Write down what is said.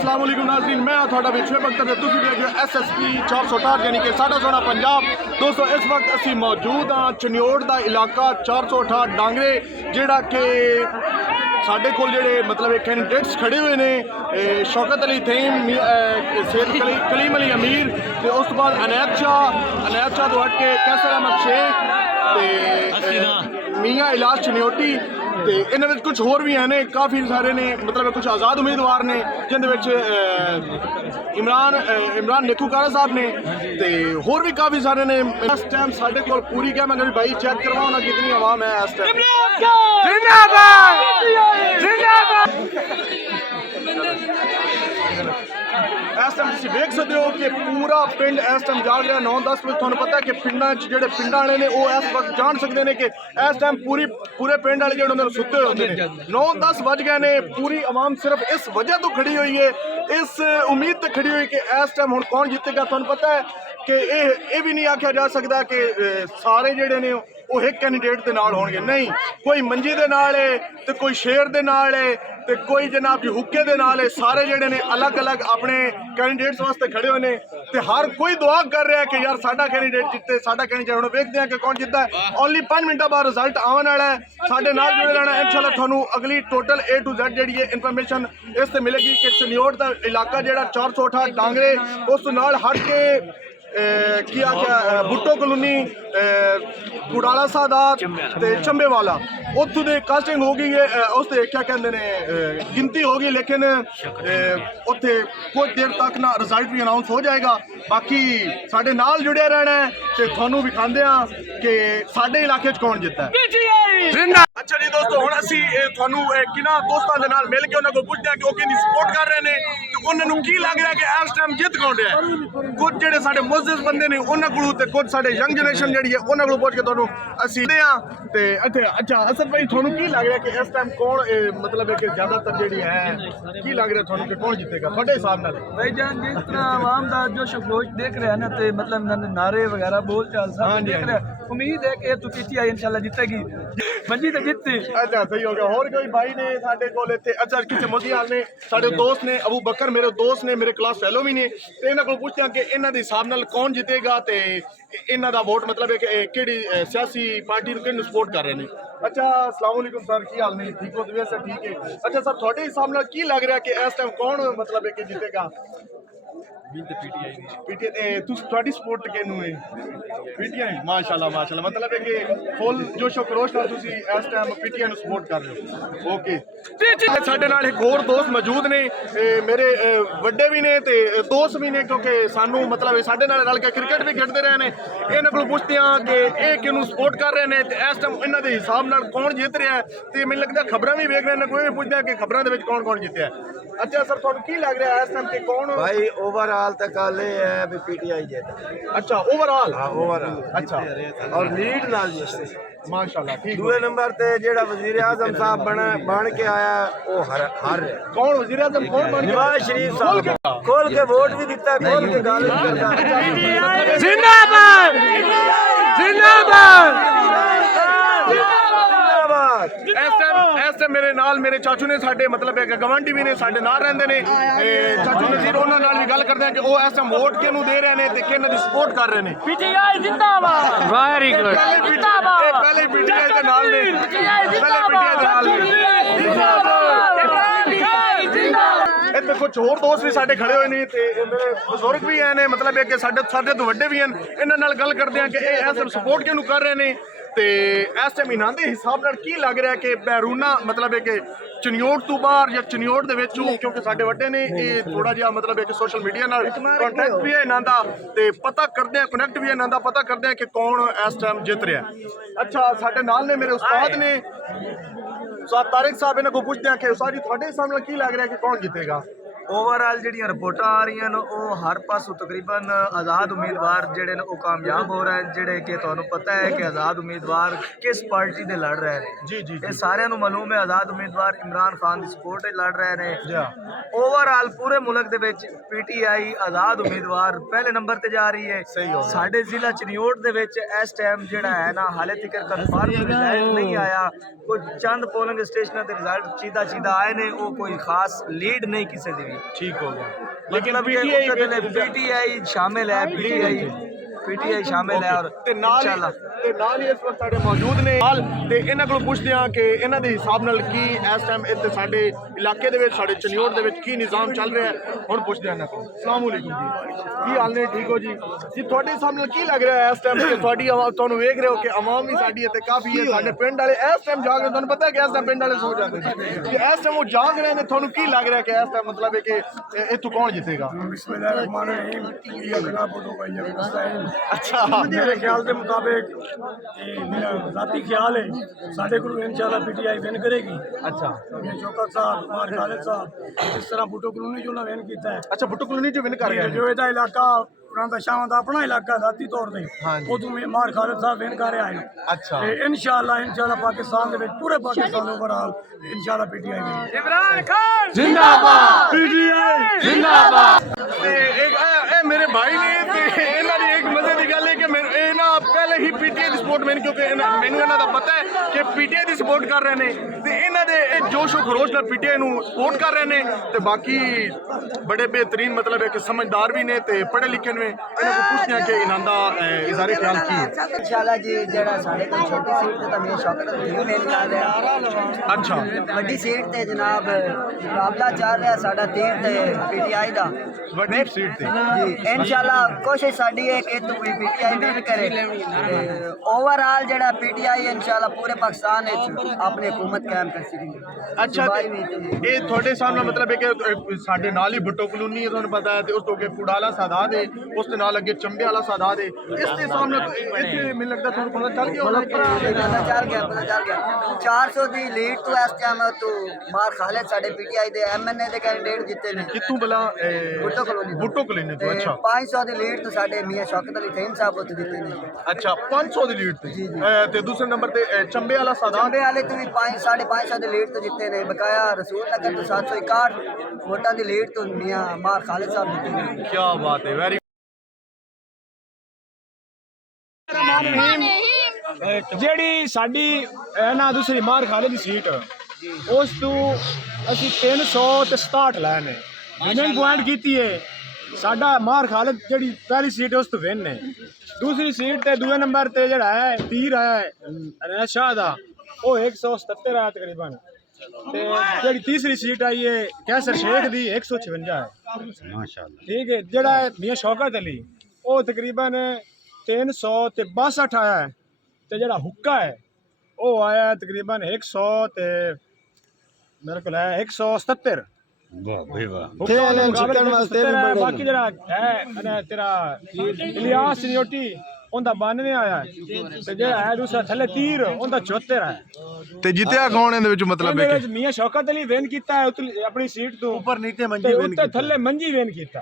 अस्सलाम वालेकुम नाज़रीन, मैं थोड़ा भी शुएब अख्तर तुम देख रहे हो SSP 468 यानी कि साडा सोना पंजाब। दोस्तों इस वक्त असी मौजूद हाँ चनियोड़ का इलाका 468 डांगरे जिहड़ा कि साढ़े को जेडे मतलब कैंडिडेट्स खड़े हुए ने शौकत अली थीम सैयद कलीम अली अमीर ते उस तो बाद अनैत शाह तो हट के कैसर अहमद शेख ते मियाँ इलाज चनियोटी ਤੇ ਇਹਨਾਂ ਵਿੱਚ ਕੁਝ ਹੋਰ ਵੀ ਨੇ ਕਾਫੀ ਸਾਰੇ ਨੇ मतलब कुछ आज़ाद उम्मीदवार ने जिंदे इमरान नेकूकारा साहब ने ते होर भी काफ़ी सारे ने। इस टाइम साढ़े को पूरी क्या मैं भाई चेक करवाओ ना कितनी आवाम है इस टाइम। इस टाइम तुम देख सकते हो कि पूरा पिंड इस टाइम जाग रहा 9-10 बजे। तुहानू पता है कि पिंडा जो पिंड वाले ने वो इस वक्त जान सकते हैं कि इस टाइम पूरे पिंड वाले जो सुते होते हैं 9-10 बज गए ने। पूरी आवाम सिर्फ इस वजह तो खड़ी हुई है, इस उम्मीद तो खड़ी हुई कि इस टाइम हुण कौन जीतेगा। तुहानू पता है कि ये भी नहीं आख्या जा सकता कि सारे जेडे ने वो एक कैंडिडेट के नाल होणगे, नहीं। कोई मंजी दे नाल है तो कोई शेर दे नाल है तो कोई जनाब जी हुक्के दे नाल है। सारे जेडे ने अलग अलग अपने कैंडिडेट्स वास्ते खड़े हुए ने ते हर कोई दुआ कर रहा है कि यार साडा कैंडिडेट जिते, साडा कैंडिडेट। हुण वेखदे हैं कि कौन जीतदा है। ओनली 5 मिनटां बाद रिजल्ट आवन वाला है। साडे नाल जुड़े रहना इंशाल्लाह। तुहानू अगली टोटल A to Z जिहड़ी है इन्फॉर्मेशन इस ते मिलेगी कि चनियोड़ दा इलाका जिहड़ा 468 डांगरे उस नाल हट के की आख्या भुट्टो कलोनी कुड़ाला सादात ते चंबे वाला उत्थों दे कास्टिंग हो गई है। उस क्या कहते हैं गिनती होगी, लेकिन उत्थे कुछ देर तक ना रिजल्ट भी अनाउंस हो जाएगा। बाकी साडे नाल जुड़े रहना है ते थानू विखांदे हां कि साडे इलाके च कौन जितदा है। अच्छा जी दोस्तों, हुण असी थानू किना दोस्तां दे नाल मिल के उन्हां को पुछदे हां कि ओह किहदी सपोर्ट कर रहे ने ते उन्हां नू की लग रहा है कि इस टाइम जित कौन रहा है। कुछ जेडे साडे मुअज़्ज़िज़ बंदे ने उन्हां कोलों ते कुछ साडे यंग जनरेशन जिहड़ी है उन्हां कोलों पुछ के थानू असी दे हां ते अच्छा असद भाई थानू की लग रहा है कि इस टाइम कौन मतलब कि ज्यादातर जिहड़ी है की लग रहा है थानू कि कौन जीतेगा तुहाडे हिसाब नाल। भाई जान जिस तरह आवाम दा जोश खरोश देख रहे हैं ना ते मतलब नारे वगैरह बोल चाल सब देख रहे हैं। उम्मीद है कि तू पीटीआई इंशाल्लाह जीतेगी, मंजी तो जीतती। अच्छा सही हो गया। और कोई भाई ने साडे कोल इत्थे अच्छा किसी मोदी हाल ने साडे दोस्त ने अबू बकर मेरे दोस्त ने मेरे क्लास फेलो भी ने ते इन्हां कोल पुछदे हां कि इन्हां दे हिसाब नाल कौन जीतेगा ते इन्हां दा वोट मतलब है कि केड़ी सियासी पार्टी नूं किहनूं सपोर्ट कर रहे ने। अच्छा अस्सलाम वालेकुम सर, की हाल ने? ठीक हो? तबीयत से ठीक है? अच्छा सर तुहाडे हिसाब नाल की लग रहा है कि इस टाइम कौन मतलब है कि जीतेगा? पीटीआई तुहाडी सपोर्ट किहनूं है? पीटीआई माशाल्लाह माशाल्लाह, मतलब है कि फुल जोशो खरोश नाल तुसीं इस टाइम पीटीआई नूं सपोर्ट कर रहे हो। ओके साडे नाल एक होर दोस्त मौजूद ने मेरे वड्डे भी ने ते दोस्त भी ने क्योंकि सानू मतलब साडे नाल रल के क्रिकेट भी खेडते रहे ने। इन्हां कोलों पुछदे हां कि ये किहनूं सपोर्ट कर रहे ने ते इस टाइम इन्हां दे हिसाब नाल कौन जीत रहा है ते मैनूं लगदा खबरां भी वेख रहे ने। कोई भी पुछदे हां कि खबरां दे विच कौन कौन जीत्या है। अच्छा सर तुहानूं की लग रहा है इस टाइम कि कौन भाई ओवरऑल तक गल ये है भी पीटीआई जीत। अच्छा ओवरऑल? हाँ ओवरऑल। अच्छा और लीड नाल जीते माशाल्लाह ठीक। दूसरे नंबर ते जेड़ा वजीर आजम साहब बन के आया वो हर कौन वजीर आजम कौन बन नवाज शरीफ साहब खोल के वोट भी दिता, खोल के गल भी करता। जिंदाबाद जिंदाबाद। इस टाइम मेरे नाल मेरे चाचू ने साडे मतलब है गवांढी भी ने साडे नाल रहंदे ने चाचू नज़ीर उन्हां नाल भी गल करदे हैं कि वो इस टाइम वोट किहनूं दे रहे ने ते किहनां दी सपोर्ट कर रहे ने। पीटीआई जिंदाबाद। Very good. पहले पीटीआई दे नाल ने, पहले पीटीआई दे नाल ने। इत्थे कुछ होर दोस्त भी साडे खड़े हुए ने ते मेरे बुजुर्ग भी हैं ने मतलब है कि साडे तो वड्डे भी हैं। इन्हां नाल गल करदे हैं कि ये इस टाइम सपोर्ट किहनूं कर रहे ने ते इस टाइम इन्हां दे हिसाब नाल की लग रहा है कि बैरूना मतलब है कि चनियोड़ तो बाहर या चनियोड़ दे विच क्योंकि साडे वड्डे ने ये थोड़ा जिहा मतलब है कि सोशल मीडिया नाल कॉन्टैक्ट भी है इन्हां दा ते पता करदे हैं, कनैक्ट भी है इन्हां दा, पता करदे हैं कि कौन इस टाइम जित रहा है। अच्छा साडे नाल ने मेरे उस्ताद ने उस्ताद तारिक साहब, इन्हां को पुछदे हैं कि उस्ताद जी तुहाडे हिसाब नाल की लग रहा है कि कौन जीतेगा? ओवरऑल जिहड़ियां रिपोर्टां आ रही हैं वो हर पासों तकरीबन आज़ाद उम्मीदवार जिहड़े ने वो कामयाब हो रहे हैं। जिहड़े कि तुहानूं पता है कि आज़ाद उम्मीदवार किस पार्टी दे लड़ रहे हैं। जी जी ये सारिਆਂ ਨੂੰ मालूम है आज़ाद उम्मीदवार इमरान खान की सपोर्ट लड़ रहे हैं। ओवरऑल पूरे मुल्क दे विच पीटीआई आज़ाद उम्मीदवार पहले नंबर ते जा रही है। सही हो साडे जिला चनियोड़ दे विच इस टाइम जिहड़ा है ना हाले तक कन्फर्म रिजल्ट नहीं आया। कुछ चंद पोलिंग स्टेशनों के रिजल्ट चीदा आए ने, वो कोई खास लीड नहीं किसी की भी। ठीक हो गया लेकिन लेकिन पीटीआई शामिल है, पीटीआई शामिल है। और ਤੇ ਨਾਲ ਹੀ ਇਸ ਵਕਤ ਸਾਡੇ ਮੌਜੂਦ ਨੇ ਤੇ ਇਹਨਾਂ ਕੋਲ ਪੁੱਛਦੇ ਹਾਂ ਕਿ ਇਹਨਾਂ ਦੇ ਹਿਸਾਬ ਨਾਲ ਕੀ ਇਸ ਟਾਈਮ ਇੱਥੇ ਸਾਡੇ ਇਲਾਕੇ ਦੇ ਵਿੱਚ ਸਾਡੇ ਚਨਿਓੜ ਦੇ ਵਿੱਚ ਕੀ ਨਿਜ਼ਾਮ ਚੱਲ ਰਿਹਾ ਹੈ। ਹੁਣ ਪੁੱਛਦੇ ਹਾਂ ਇਹਨਾਂ ਕੋਲ। ਅਸਲਾਮ ਵਾਲੇਕੁਮ ਜੀ, ਕੀ ਹਾਲ ਨੇ? ਠੀਕ ਹੋ ਜੀ? ਜੀ ਤੁਹਾਡੇ ਹਿਸਾਬ ਨਾਲ ਕੀ ਲੱਗ ਰਿਹਾ ਹੈ ਇਸ ਟਾਈਮ ਕਿ ਤੁਹਾਡੀ ਆਵਾਜ਼ ਤੁਹਾਨੂੰ ਵੇਖ ਰਹੇ ਹੋ ਕਿ ਆਵਾਮ ਵੀ ਸਾਡੀ ਇੱਥੇ ਕਾਫੀ ਹੈ, ਸਾਡੇ ਪਿੰਡ ਵਾਲੇ ਇਸ ਟਾਈਮ ਜਾਗ ਰਹੇ, ਤੁਹਾਨੂੰ ਪਤਾ ਹੈ ਕਿ ਇਸ ਟਾਈਮ ਪਿੰਡ ਵਾਲੇ ਸੋ ਜਾਂਦੇ ਨੇ ਕਿ ਇਸ ਟਾਈਮ ਉਹ ਜਾਗ ਰਹੇ ਨੇ, ਤੁਹਾਨੂੰ ਕੀ ਲੱਗ ਰਿਹਾ ਕਿ ਇਸ ਟਾਈਮ ਮਤਲਬ ਹੈ ਕਿ ਇੱਥੋਂ ਕੌਣ ਜਿੱਤੇਗਾ? अच्छा मेरे ख्याल के मुताबिक मेरा जाती ख्याल है साढ़े को इंशाल्लाह पीटीआई विन करेगी। अच्छा चौकत साहब मार खालिद साहब इस तरह भुट्टो कॉलोनी जो विन किया है। अच्छा भुट्टो कॉलोनी जो विन कर गया जो ਇਹਦਾ ਇਲਾਕਾ ਪੁਰਾਣਾ ਸ਼ਾਹਾਂ ਦਾ ਆਪਣਾ ਇਲਾਕਾ ذاتی ਤੌਰ ਤੇ ਉਦੋਂ ਮਾਰ ਖਾਲਿਦ ਸਾਹਿਬ ਵਿਨ ਕਰ ਰਿਹਾ ਹੈ। अच्छा ਤੇ ਇਨਸ਼ਾਅੱਲਾ ਪਾਕਿਸਤਾਨ ਦੇ ਵਿੱਚ ਪੂਰੇ ਪਾਕਿਸਤਾਨ ਓਵਰਆਲ ਇਨਸ਼ਾਅੱਲਾ ਪੀਟੀਆਈ ਵਿਨ। ਇਮਰਾਨ ਖਾਨ ਜਿੰਦਾਬਾਦ, ਪੀਟੀਆਈ ਜਿੰਦਾਬਾਦ। ਤੇ ਇਹ ਮੇਰੇ ਭਾਈ ਨੇ ਤੇ ਇਹਨਾਂ ਦੀ ਇੱਕ ਮਜ਼ੇ ਦੀ ਗੱਲ ਹੈ ਕਿ ਇਹ ਨਾ ਪਹਿਲੇ ਹੀ ਪੀਟੀਆਈ ਦੀ ਸਪੋਰਟ ਮੈਨੂੰ ਕਿਉਂਕਿ ਮੈਨੂੰ ਇਹਨਾਂ ਦਾ ਪਤਾ ਹੈ ਕਿ ਪੀਟੀਆਈ ਦੀ ਸਪੋਰਟ ਕਰ ਰਹੇ ਨੇ ਤੇ ਇਹਨਾਂ ਦੇ ਇਹ ਜੋਸ਼ و ਖਰੋਸ਼ ਨਾਲ ਪੀਟੀਆਈ ਨੂੰ ਸਪੋਰਟ ਕਰ ਰਹੇ ਨੇ ਤੇ ਬਾਕੀ ਬੜੇ ਬਿਹਤਰੀਨ ਮਤਲਬ ਹੈ ਕਿ ਸਮਝਦਾਰ ਵੀ ਨੇ ਤੇ ਪੜ੍ਹੇ ਲਿਖੇ ਨੇ। ਇਹਨਾਂ ਕੋਲ ਪੁੱਛਦੇ ਹਾਂ ਕਿ ਇਹਨਾਂ ਦਾ ਇਜ਼ਾਰੇ ਖਿਆਲ ਕੀ ਹੈ। इंशाल्लाह जी जरा साढ़े कोल छोटी सीट ते मैं शौकत अली मेल ला रहा। अच्छा बड़ी सीट ते जनाब मुकाबला चल रहा साडा 3 ते पीटीआई दा ਵੱਡੀ ਸੀਟ ਤੇ जी। इंशाल्लाह कोशिश साडी है कि तू पीटीआई विन करे। ओवरऑल जड़ा पीटीआई इंशाल्लाह पूरे पाकिस्तान विच अपनी हुकूमत कायम कर सकेगी। अच्छा ਇਹ ਤੁਹਾਡੇ ਸਾਹਮਣੇ ਮਤਲਬ ਹੈ ਕਿ ਸਾਡੇ ਨਾਲ ਹੀ ਭੁੱਟੋ ਕਲੋਨੀ ਹੈ, ਤੁਹਾਨੂੰ ਪਤਾ ਹੈ, ਤੇ ਉਸ ਤੋਂ ਅੱਗੇ ਪੁੜਾਲਾ ਸਾਦਾਤ ਹੈ, ਉਸ ਦੇ ਨਾਲ ਅੱਗੇ ਚੰਬੇ ਵਾਲਾ ਸਾਦਾਤ ਹੈ। ਇਸ ਦੇ ਸਾਹਮਣੇ ਇੱਥੇ ਮੈਨੂੰ ਲੱਗਦਾ ਤੁਹਾਨੂੰ ਪਤਾ ਚੱਲ ਗਿਆ ਹੋਣਾ ਕਿ पता चल गया 400 दी लीड तो इस टाइम तो मार खालिद साडे पीटीआई दे एमएनए दे कैंडिडेट जिते ने ਕਿੱਥੋਂ ਬਲਾ भुट्टो कॉलोनी ਭੁੱਟੋ ਕਲੋਨੀ ਤੋਂ। ਅੱਛਾ 500 ਦੀ ਲੀਡ ਤੋਂ ਸਾਡੇ ਮੀਆਂ ਸ਼ੌਕਤ ਅਲੀ ਥੀਨ ਸਾਹਿਬ ਉੱਤੇ ਦਿੱਤੇ ਨੇ। ਅੱਛਾ 500 ਦੀ ਲੀਡ ਤੇ ਤੇ ਦੂਸਰੇ ਨੰਬਰ ਤੇ ਚੰਬੇ ਵਾਲਾ ਸਾਦਾਤ ਚੰਬੇ ਵਾਲੇ ਤੋਂ ਵੀ 550 ਦੀ ਲੀਡ ਤੋਂ ਜਿੱਤੇ ਨੇ। ਬਕਾਇਆ ਰਸੂਲ ਨਗਰ ਤੋਂ 761 ਵੋਟਾਂ ਦੀ ਲੀਡ ਤੋਂ ਮੀਆਂ ਮਾਰ ਖਾਲਿਦ ਸਾਹਿਬ ਜਿੱਤੇ ਨੇ। ਕੀ ਬਾਤ ਹੈ, ਵੈਰੀ ਜਿਹੜੀ ਸਾਡੀ ਨਾ ਦੂਸਰੀ ਮਾਰ ਖਾਲਿਦ ਦੀ ਸੀਟ ਉਸ ਤੋਂ ਅਸੀਂ 367 ਲਾਏ ਨੇ ਵਿਨਿੰਗ ਪੁਆਇੰਟ ਕੀਤੀ ਹੈ। ਸਾਡਾ ਮਾਰ ਖਾਲਿਦ ਜਿਹੜੀ ਪਹਿਲੀ ਸੀਟ ਉਸ ਤੋਂ ਵਿਨ ਹੈ। ਦੂਸਰੀ ਸੀਟ ਤੇ ਦੂਏ ਨੰਬਰ ਤੇ ਜਿਹੜਾ ਹੈ ਤੀਰ ਹੈ ਅਨੈਸ ਸ਼ਾਹ ਦਾ ਉਹ 177 ਆਇਆ ਤਕਰੀਬਨ। ਤੇ ਜਿਹੜੀ ਤੀਸਰੀ ਸੀਟ ਆਈ ਹੈ ਕੈਸਰ ਸ਼ੇਖ ਦੀ 156 ਹੈ ਮਾਸ਼ਾਅੱਲਾ। ਠੀਕ ਹੈ ਜਿਹੜਾ ਮੀਆਂ ਸ਼ੌਕਤ ਅਲੀ ਉਹ ਤਕਰੀਬਨ 362 ਆਇਆ ਹੈ ਤੇ ਜਿਹੜਾ ਹੁੱਕਾ ਹੈ ਉਹ ਆਇਆ ਤਕਰੀਬਨ 100 ਤੇ ਮੇਰੇ ਕੋਲ ਹੈ 177। ਬਾਕੀ ਜਿਹੜਾ ਹੈ ਤੇਰਾ ਇਲਿਆਸ ਨਿਓਟੀ ਉਹਦਾ 92 ਆਇਆ ਤੇ ਜਿਹੜਾ ਹੈ ਦੂਸਰਾ ਥੱਲੇ ਤੀਰ ਉਹਦਾ 74 ਹੈ। ਤੇ ਜਿੱਤਿਆ ਕੌਣ ਇਹਦੇ ਵਿੱਚ ਮਤਲਬ ਹੈ ਕਿ ਮੀਆਂ ਸ਼ੌਕਤ ਅਲੀ ਵਿਨ ਕੀਤਾ ਹੈ ਆਪਣੀ ਸੀਟ ਤੋਂ ਉੱਪਰ ਨੀਚੇ ਮੰਜੀ ਤੇ ਵਿਨ ਉੱਤੇ ਥੱਲੇ ਮੰਜੀ ਵਿਨ ਕੀਤਾ।